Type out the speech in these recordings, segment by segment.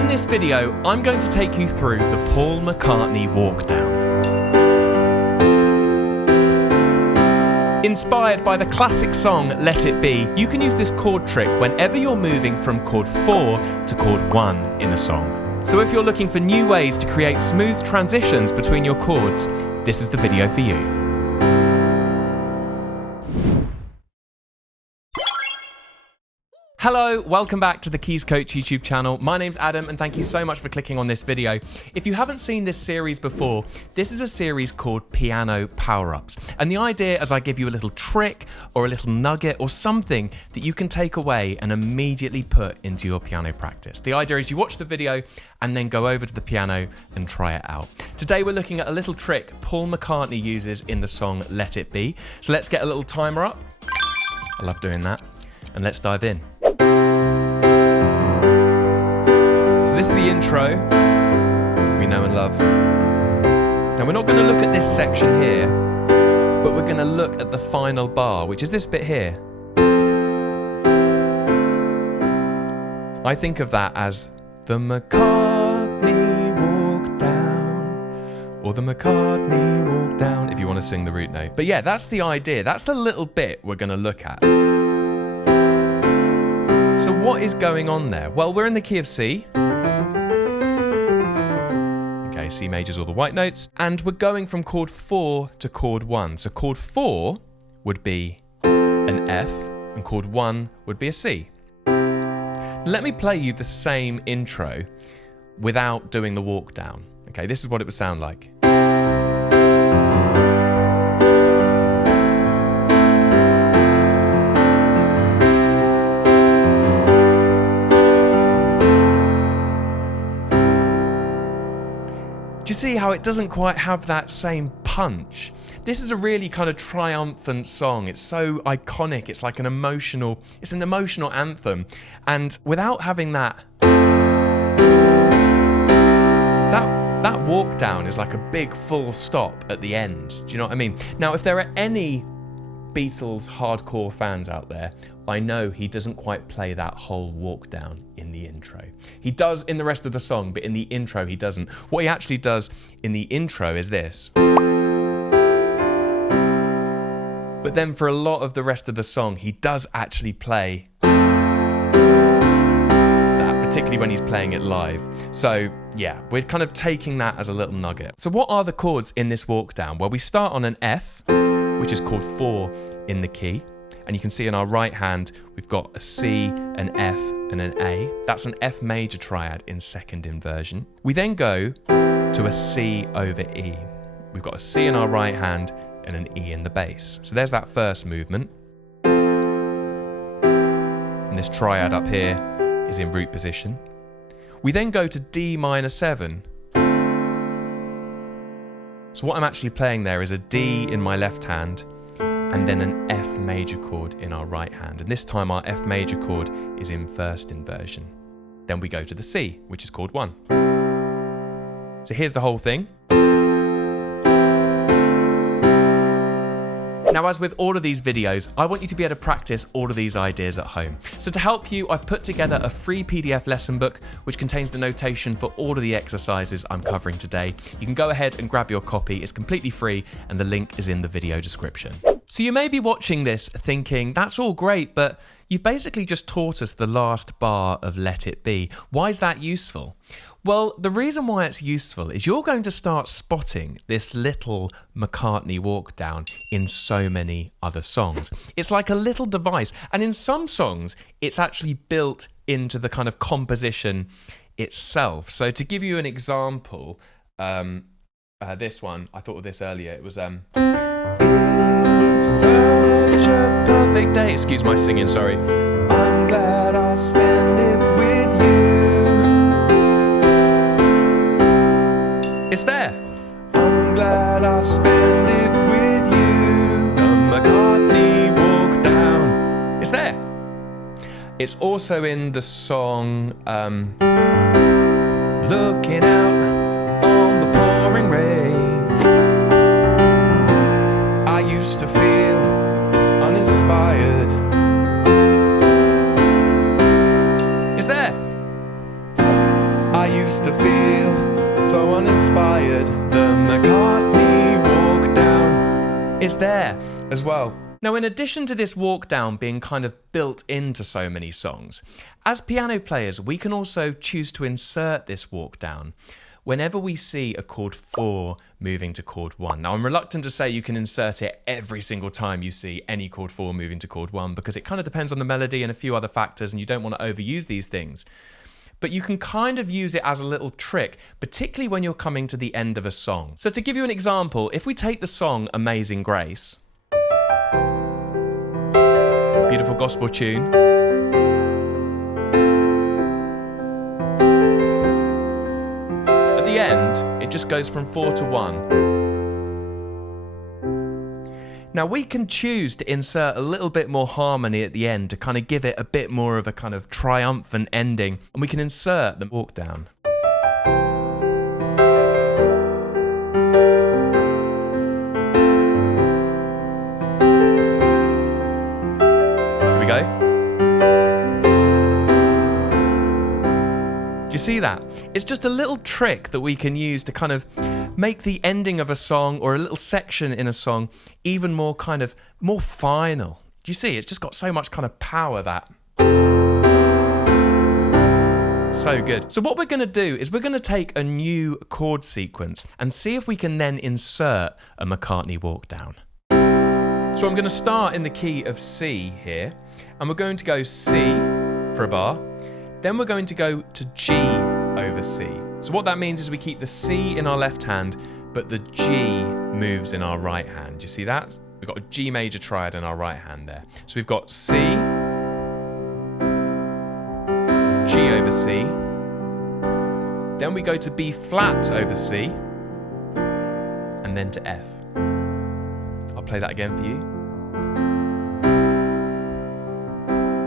In this video, I'm going to take you through the Paul McCartney Walkdown. Inspired by the classic song Let It Be, you can use this chord trick whenever you're moving from chord 4 to chord 1 in a song. So if you're looking for new ways to create smooth transitions between your chords, this is the video for you. Hello, welcome back to the Keys Coach YouTube channel. My name's Adam and thank you so much for clicking on this video. If you haven't seen this series before, this is a series called Piano PowerUps. And the idea is I give you a little trick or a little nugget or something that you can take away and immediately put into your piano practice. The idea is you watch the video and then go over to the piano and try it out. Today we're looking at a little trick Paul McCartney uses in the song Let It Be. So let's get a little timer up. I love doing that. And let's dive in. So this is the intro we know and love. Now we're not going to look at this section here, but we're going to look at the final bar, which is this bit here. I think of that as the McCartney Walkdown, or the McCartney Walkdown, if you want to sing the root note. But yeah, that's the idea. That's the little bit we're going to look at. So what is going on there? Well, we're in the key of C. Okay, C major's all the white notes. And we're going from chord 4 to chord 1. So chord 4 would be an F, and chord 1 would be a C. Let me play you the same intro without doing the walk down. Okay, this is what it would sound like. You see how it doesn't quite have that same punch? This is a really kind of triumphant song. It's so iconic. It's like an emotional anthem. And without having that walk down is like a big full stop at the end. Do you know what I mean? Now, if there are any Beatles hardcore fans out there, I know he doesn't quite play that whole walk down in the intro. He does in the rest of the song, but in the intro he doesn't. What he actually does in the intro is this. But then for a lot of the rest of the song, he does actually play that, particularly when he's playing it live. So yeah, we're kind of taking that as a little nugget. So what are the chords in this walk down? Well, we start on an F, which is chord 4 in the key. And you can see in our right hand, we've got a C, an F, and an A. That's an F major triad in second inversion. We then go to a C over E. We've got a C in our right hand and an E in the bass. So there's that first movement. And this triad up here is in root position. We then go to D minor 7. So what I'm actually playing there is a D in my left hand and then an F major chord in our right hand. And this time our F major chord is in first inversion. Then we go to the C, which is chord 1. So here's the whole thing. Now, as with all of these videos, I want you to be able to practice all of these ideas at home. So to help you, I've put together a free PDF lesson book, which contains the notation for all of the exercises I'm covering today. You can go ahead and grab your copy. It's completely free, and the link is in the video description. So you may be watching this thinking, that's all great, but you've basically just taught us the last bar of Let It Be. Why is that useful? Well, the reason why it's useful is you're going to start spotting this little McCartney Walkdown in so many other songs. It's like a little device, and in some songs, it's actually built into the kind of composition itself. So to give you an example, this one, I thought of this earlier, it was such a perfect day. Excuse my singing, sorry. I'm glad I'll spend it with you. It's there. I'm glad I'll spend it with you. The McCartney Walkdown. It's there. It's also in the song Looking Out on the Pouring Rain. I used to feel uninspired. It's there. used to feel so uninspired. The McCartney Walkdown is there as well. Now, in addition to this walk down being kind of built into so many songs, as piano players, we can also choose to insert this walk down whenever we see a chord 4 moving to chord 1. Now, I'm reluctant to say you can insert it every single time you see any chord 4 moving to chord 1 because it kind of depends on the melody and a few other factors, and you don't want to overuse these things. But you can kind of use it as a little trick, particularly when you're coming to the end of a song. So to give you an example, if we take the song Amazing Grace, beautiful gospel tune, at the end, it just goes from 4 to 1. Now we can choose to insert a little bit more harmony at the end to kind of give it a bit more of a kind of triumphant ending, and we can insert the walk down. Here we go. Do you see that? It's just a little trick that we can use to kind of make the ending of a song or a little section in a song even more kind of more final. Do you see? It's just got so much kind of power, that. So good. So what we're going to do is we're going to take a new chord sequence and see if we can then insert a McCartney Walkdown. So I'm going to start in the key of C here, and we're going to go C for a bar. Then we're going to go to G over C. So what that means is we keep the C in our left hand, but the G moves in our right hand. Do you see that? We've got a G major triad in our right hand there. So we've got C, G over C. Then we go to B flat over C, and then to F. I'll play that again for you.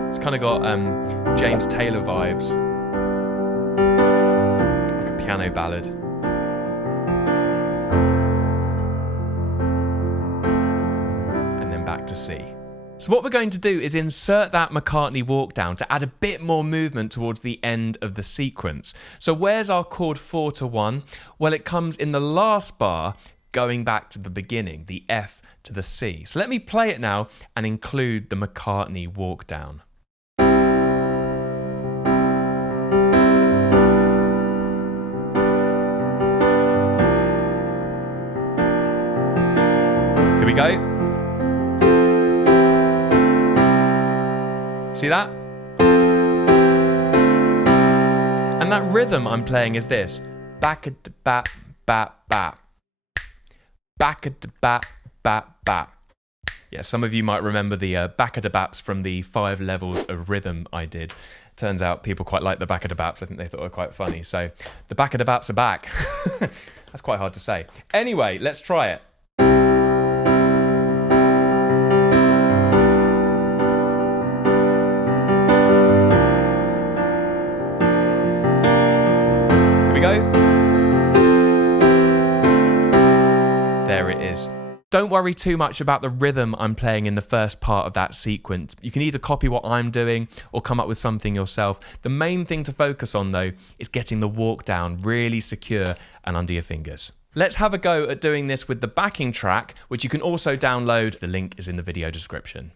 It's kind of got James Taylor vibes, like a piano ballad. And then back to C. So what we're going to do is insert that McCartney Walkdown to add a bit more movement towards the end of the sequence. So where's our chord 4 to 1? Well, it comes in the last bar, going back to the beginning, the F to the C. So let me play it now and include the McCartney Walkdown. Here we go. See that? And that rhythm I'm playing is this. Back-a-da-bap, bap, bap. Back-a-da-bap, bap, bap. Yeah, some of you might remember the back-a-da-baps from the 5 levels of rhythm I did. Turns out people quite like the back-a-da-baps. I think they thought they were quite funny. So the back-a-da-baps are back. That's quite hard to say. Anyway, let's try it. Go. There it is. Don't worry too much about the rhythm I'm playing in the first part of that sequence. You can either copy what I'm doing or come up with something yourself. The main thing to focus on though is getting the walk down really secure and under your fingers. Let's have a go at doing this with the backing track, which you can also download. The link is in the video description.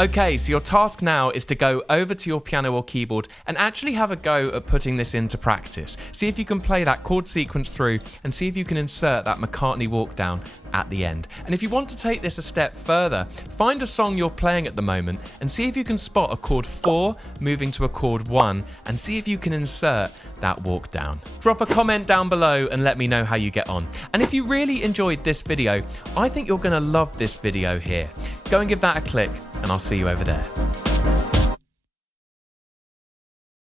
Okay, so your task now is to go over to your piano or keyboard and actually have a go at putting this into practice. See if you can play that chord sequence through and see if you can insert that McCartney Walkdown at the end. And if you want to take this a step further, find a song you're playing at the moment and see if you can spot a chord 4 moving to a chord 1 and see if you can insert that walk down. Drop a comment down below and let me know how you get on. And if you really enjoyed this video, I think you're going to love this video here. Go and give that a click and I'll see you over there.